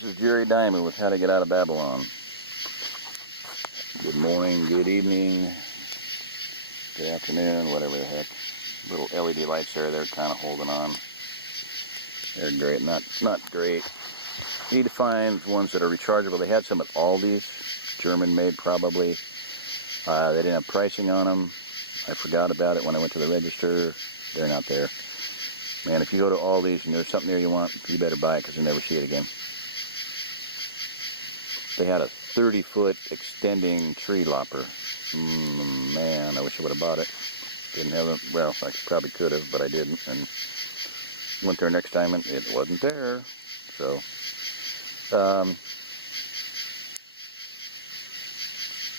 This is Jerry Diamond with How to Get Out of Babylon. Good morning, good evening, good afternoon, whatever the heck. Little LED lights there, they're kind of holding on. They're great, not great. You need to find ones that are rechargeable. They had some at Aldi's, German made probably. They didn't have pricing on them. I forgot about it when I went to the register. They're not there. Man, if you go to Aldi's and there's something there you want, you better buy it because you'll never see it again. They had a 30-foot extending tree lopper. Man, I wish I would have bought it. Didn't have it. Well, I probably could have, but I didn't. And went there next time and it wasn't there. So,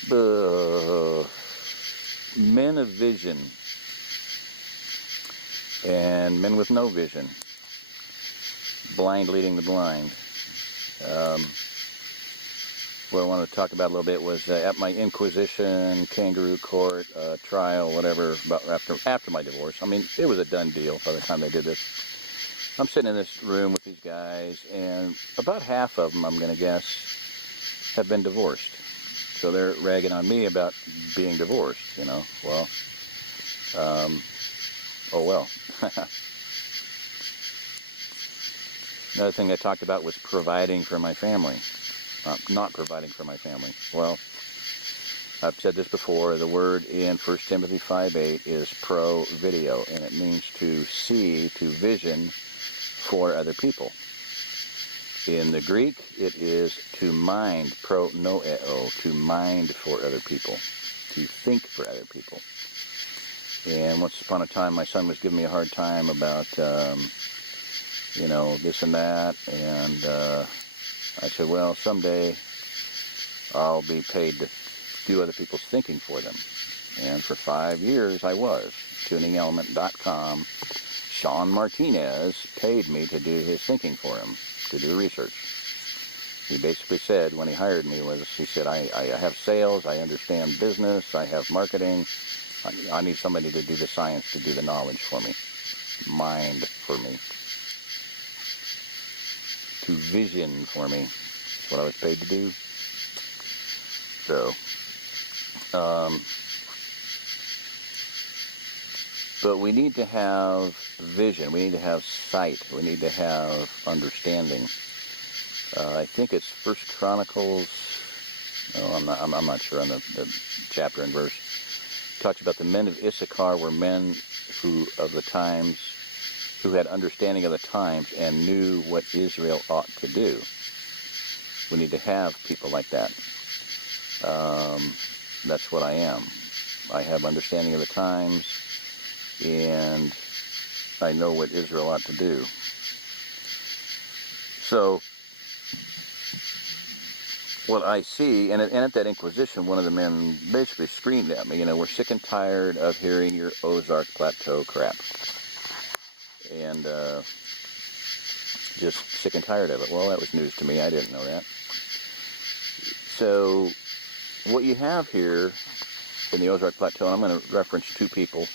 the men of vision and men with no vision, blind leading the blind. What I wanted to talk about a little bit was at my Inquisition, kangaroo court, trial, whatever, about after my divorce. I mean, it was a done deal by the time they did this. I'm sitting in this room with these guys, and about half of them, I'm going to guess, have been divorced. So they're ragging on me about being divorced, you know. Well, oh well. Another thing I talked about was providing for my family. Not providing for my family. Well, I've said this before, the word in 1 Timothy 5:8 is pro-video, and it means to see, to vision for other people. In the Greek, it is to mind, pro-noeo, to mind for other people, to think for other people. And once upon a time, my son was giving me a hard time about, you know, this and that, and I said, well, someday I'll be paid to do other people's thinking for them. And for 5 years I was. TuningElement.com. Sean Martinez paid me to do his thinking for him, to do research. He basically said, when he hired me, he said, I have sales, I understand business, I have marketing. I need somebody to do the science, to do the knowledge for me. Mind for me. To vision for me. That's what I was paid to do. So, but we need to have vision. We need to have sight. We need to have understanding. I think it's First Chronicles. No, I'm not sure on the chapter and verse. It talks about the men of Issachar were men who had understanding of the times and knew what Israel ought to do. We need to have people like that. That's what I am. I have understanding of the times, and I know what Israel ought to do. So, what I see, and at that Inquisition, one of the men basically screamed at me, you know, we're sick and tired of hearing your Ozark Plateau crap. And just sick and tired of it. Well, that was news to me. I didn't know that. So what you have here in the Ozark Plateau, and I'm going to reference two people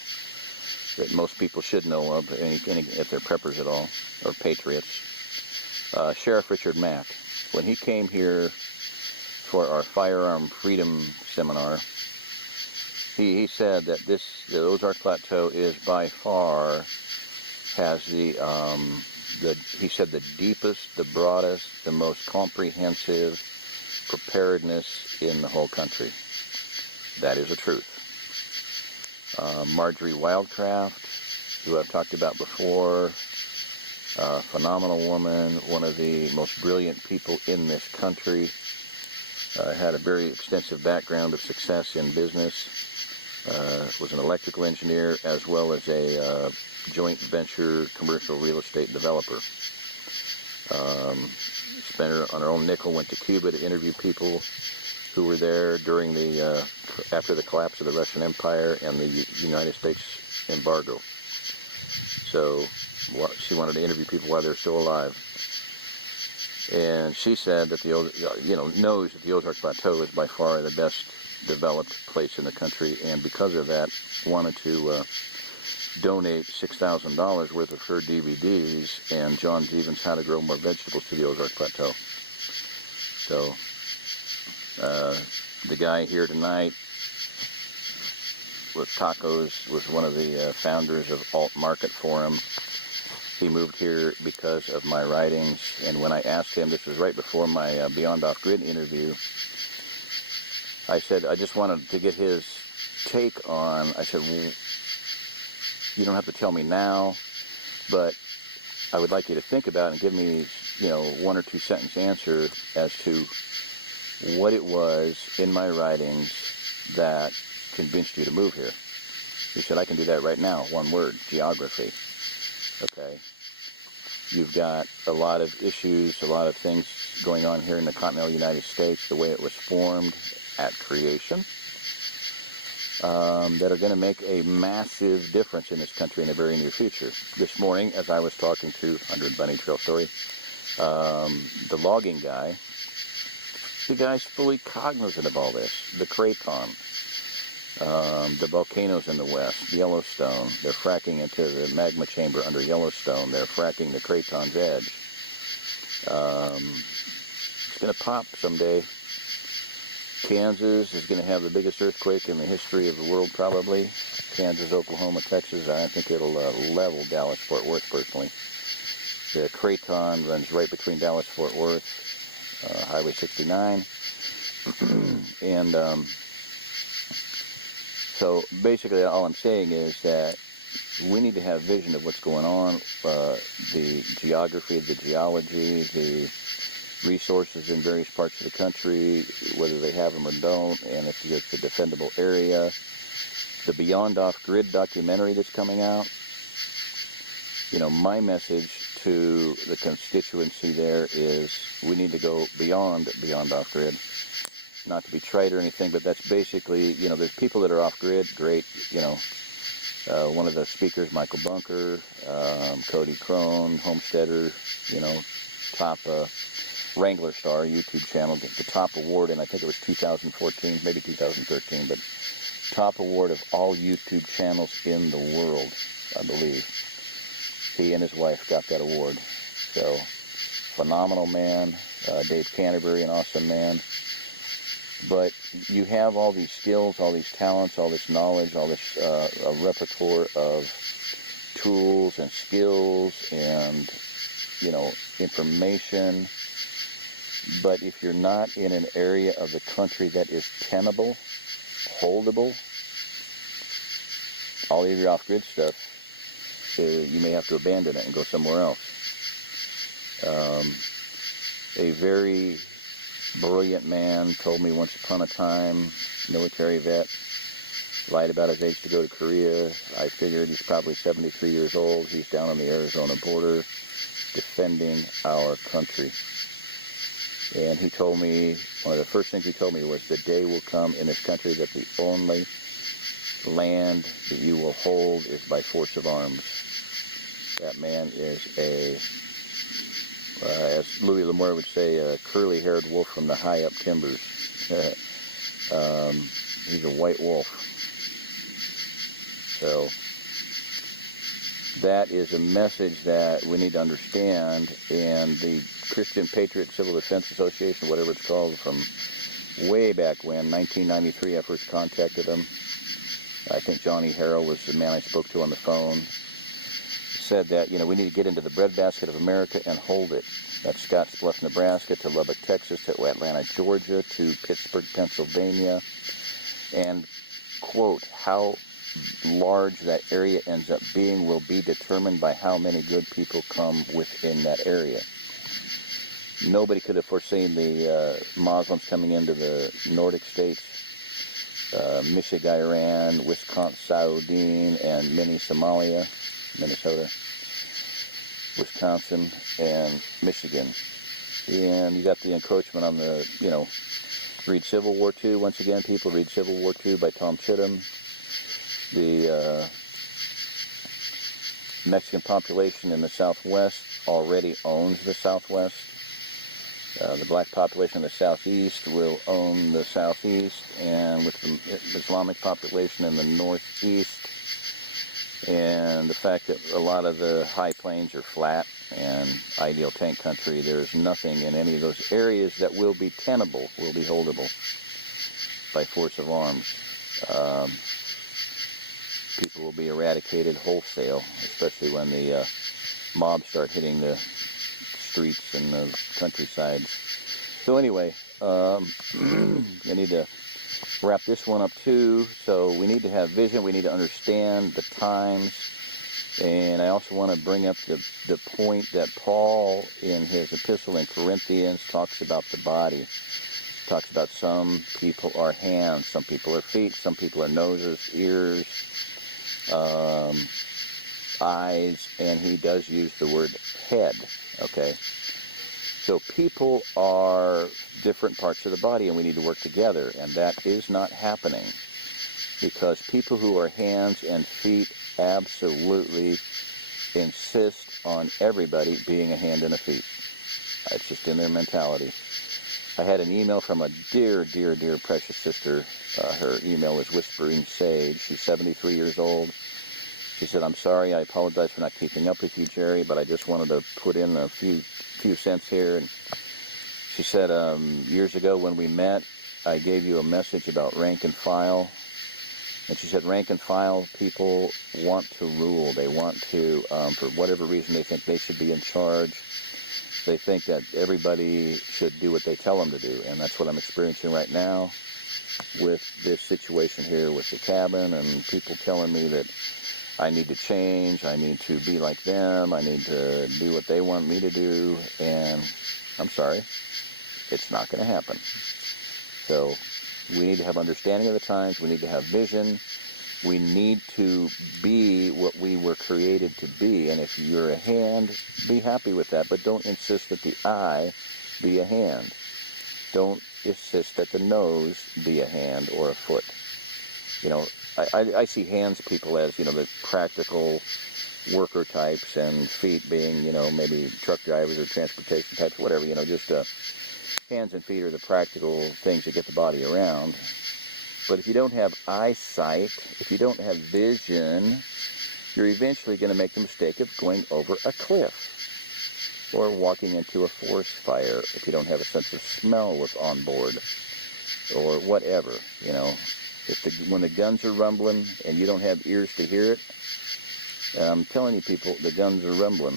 that most people should know of, if they're preppers at all, or patriots. Sheriff Richard Mack. When he came here for our firearm freedom seminar, he said that the Ozark Plateau is by far has the deepest, the broadest, the most comprehensive preparedness in the whole country. That is the truth. Marjory Wildcraft, who I've talked about before, phenomenal woman, one of the most brilliant people in this country, had a very extensive background of success in business, was an electrical engineer as well as a joint venture commercial real estate developer. Spent her on her own nickel, went to Cuba to interview people who were there during after the collapse of the Russian Empire and the United States embargo. So she wanted to interview people while they're still alive. And she said that knows that the Ozark Plateau is by far the best developed place in the country, and because of that, wanted to donate $6,000 worth of her DVDs and John Stevens' How to Grow More Vegetables to the Ozark Plateau. So the guy here tonight with tacos was one of the founders of Alt Market Forum. He moved here because of my writings, and when I asked him, this was right before my Beyond Off-Grid interview, I said, I just wanted to get his take on, I said, well, you don't have to tell me now, but I would like you to think about it and give me, one or two sentence answer as to what it was in my writings that convinced you to move here. He said, I can do that right now. One word: geography. Okay. You've got a lot of issues, a lot of things going on here in the continental United States, the way it was formed at creation, that are going to make a massive difference in this country in the very near future. This morning, as I was talking to 100 Bunny Trail Story, the logging guy, the guy's fully cognizant of all this. The Craton, the volcanoes in the west, Yellowstone, they're fracking into the magma chamber under Yellowstone. They're fracking the Craton's edge. It's going to pop someday. Kansas is going to have the biggest earthquake in the history of the world, probably. Kansas, Oklahoma, Texas. I think it'll level Dallas-Fort Worth, personally. The Craton runs right between Dallas-Fort Worth, Highway 69. And so basically all I'm saying is that we need to have vision of what's going on, the geography, the geology, the resources in various parts of the country, whether they have them or don't, and if it's a defendable area. The Beyond Off-Grid documentary that's coming out, my message to the constituency there is we need to go beyond Off-Grid. Not to be trite or anything, but that's basically, there's people that are off-grid, great, one of the speakers, Michael Bunker, Cody Crone, Homesteader, top Wrangler Star YouTube channel, the top award, and I think it was 2014, maybe 2013, but top award of all YouTube channels in the world, I believe. He and his wife got that award. So, phenomenal man. Dave Canterbury, an awesome man. But you have all these skills, all these talents, all this knowledge, all this a repertoire of tools and skills and, information. But if you're not in an area of the country that is tenable, holdable, all of your off-grid stuff, you may have to abandon it and go somewhere else. A very brilliant man told me once upon a time, military vet, lied about his age to go to Korea. I figured he's probably 73 years old. He's down on the Arizona border defending our country. And he told me, one of the first things he told me was, the day will come in this country that the only land that you will hold is by force of arms. That man is as Louis L'Amour would say, a curly-haired wolf from the high-up timbers. He's a white wolf. So that is a message that we need to understand, and the Christian Patriot Civil Defense Association, whatever it's called, from way back when, 1993, I first contacted them. I think Johnny Harrell was the man I spoke to on the phone. Said that, we need to get into the breadbasket of America and hold it. That's Scottsbluff, Nebraska, to Lubbock, Texas, to Atlanta, Georgia, to Pittsburgh, Pennsylvania. And, quote, how large that area ends up being will be determined by how many good people come within that area. Nobody could have foreseen the Muslims coming into the Nordic states, Michigan, Iran, Wisconsin, Saudine, and mini Somalia, Minnesota, Wisconsin, and Michigan. And you got the encroachment on the, read Civil War II, once again, people read Civil War II by Tom Chittum. The Mexican population in the Southwest already owns the Southwest. The black population in the Southeast will own the Southeast, and with the Islamic population in the Northeast, and the fact that a lot of the high plains are flat and ideal tank country, there's nothing in any of those areas that will be tenable, will be holdable by force of arms. People will be eradicated wholesale, especially when the mobs start hitting the streets and the countrysides. So anyway, I need to wrap this one up too. So we need to have vision. We need to understand the times. And I also want to bring up the point that Paul, in his epistle in Corinthians, talks about the body. Talks about some people are hands, some people are feet, some people are noses, ears, eyes, and he does use the word head, okay? So people are different parts of the body, and we need to work together, and that is not happening, because people who are hands and feet absolutely insist on everybody being a hand and a feet. It's just in their mentality. I had an email from a dear, dear, dear precious sister. Her email was Whispering Sage. She's 73 years old. She said, "I'm sorry, I apologize for not keeping up with you, Jerry, but I just wanted to put in a few cents here." And she said, years ago when we met, I gave you a message about rank and file. And she said, rank and file people want to rule. They want to, for whatever reason, they think they should be in charge. They think that everybody should do what they tell them to do. And that's what I'm experiencing right now with this situation here with the cabin, and people telling me that I need to change, I need to be like them, I need to do what they want me to do, and I'm sorry, it's not going to happen. So we need to have understanding of the times, we need to have vision, we need to be what we were created to be, and if you're a hand, be happy with that, but don't insist that the eye be a hand. Don't insist that the nose be a hand or a foot. You know, I see hands people as, you know, the practical worker types, and feet being, you know, maybe truck drivers or transportation types, whatever, you know, just hands and feet are the practical things that get the body around. But if you don't have eyesight, if you don't have vision, you're eventually going to make the mistake of going over a cliff or walking into a forest fire if you don't have a sense of smell with on board or whatever, you know. When the guns are rumbling and you don't have ears to hear it, I'm telling you people, the guns are rumbling.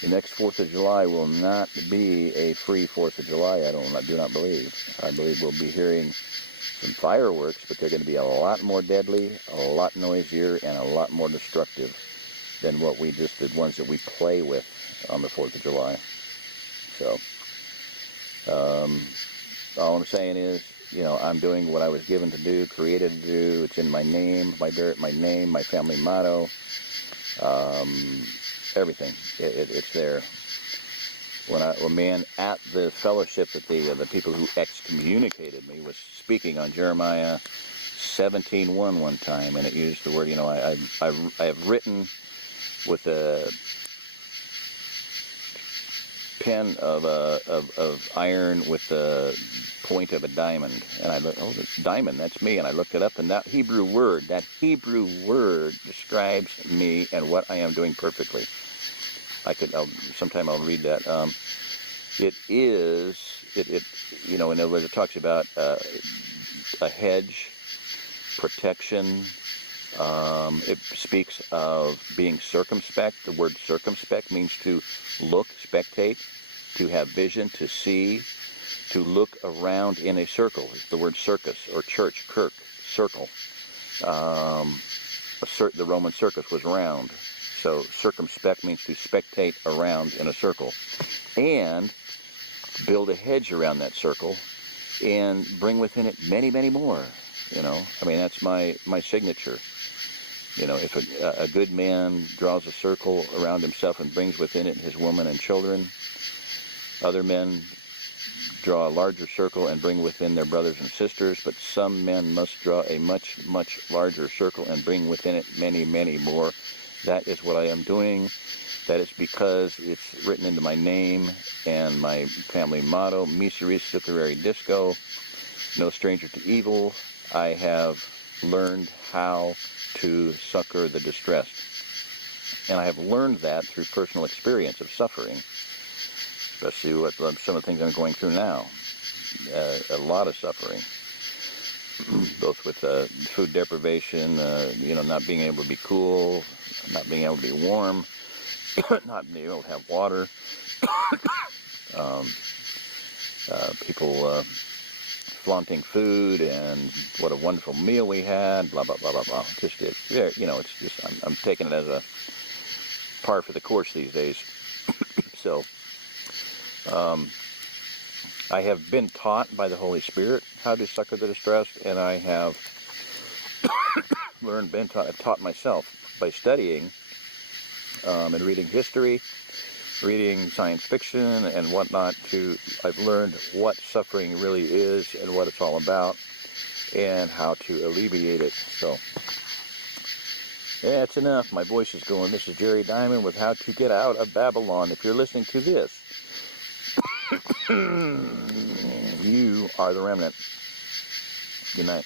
The next 4th of July will not be a free 4th of July, I do not believe. I believe we'll be hearing some fireworks, but they're going to be a lot more deadly, a lot noisier, and a lot more destructive than what we just did, ones that we play with on the 4th of July. So, all I'm saying is, you know, I'm doing what I was given to do, created to do. It's in my name, my name, my family motto, everything. It's there. When a man at the fellowship that the people who excommunicated me was speaking on Jeremiah 17:1 one time, and it used the word, you know, I have written with a pen of iron with the point of a diamond, and I looked, oh, this diamond, that's me, and I looked it up, and that Hebrew word describes me and what I am doing perfectly. Sometime I'll read that. It you know, in other words, it talks about a hedge, protection. It speaks of being circumspect. The word circumspect means to look, spectate, to have vision, to see, to look around in a circle. It's the word circus or church, kirk, circle. The Roman circus was round. So circumspect means to spectate around in a circle. And build a hedge around that circle and bring within it many, many more. You know, I mean, that's my signature. You know, if a good man draws a circle around himself and brings within it his woman and children, other men draw a larger circle and bring within their brothers and sisters, but some men must draw a much, much larger circle and bring within it many, many more. That is what I am doing. That is because it's written into my name and my family motto, Misery Sucurare Disco, no stranger to evil. I have learned how to succor the distressed. And I have learned that through personal experience of suffering, especially with some of the things I'm going through now. A lot of suffering, both with food deprivation, not being able to be cool, not being able to be warm, not being able to have water, people flaunting food and what a wonderful meal we had, blah, blah, blah, blah, blah. It's just, I'm taking it as a par for the course these days. So, I have been taught by the Holy Spirit how to succor the distressed, and I have taught myself by studying and reading history, reading science fiction and whatnot. I've learned what suffering really is and what it's all about, and how to alleviate it. So, that's enough. My voice is going. This is Jerry Diamond with How to Get Out of Babylon. If you're listening to this, you are the remnant. Good night.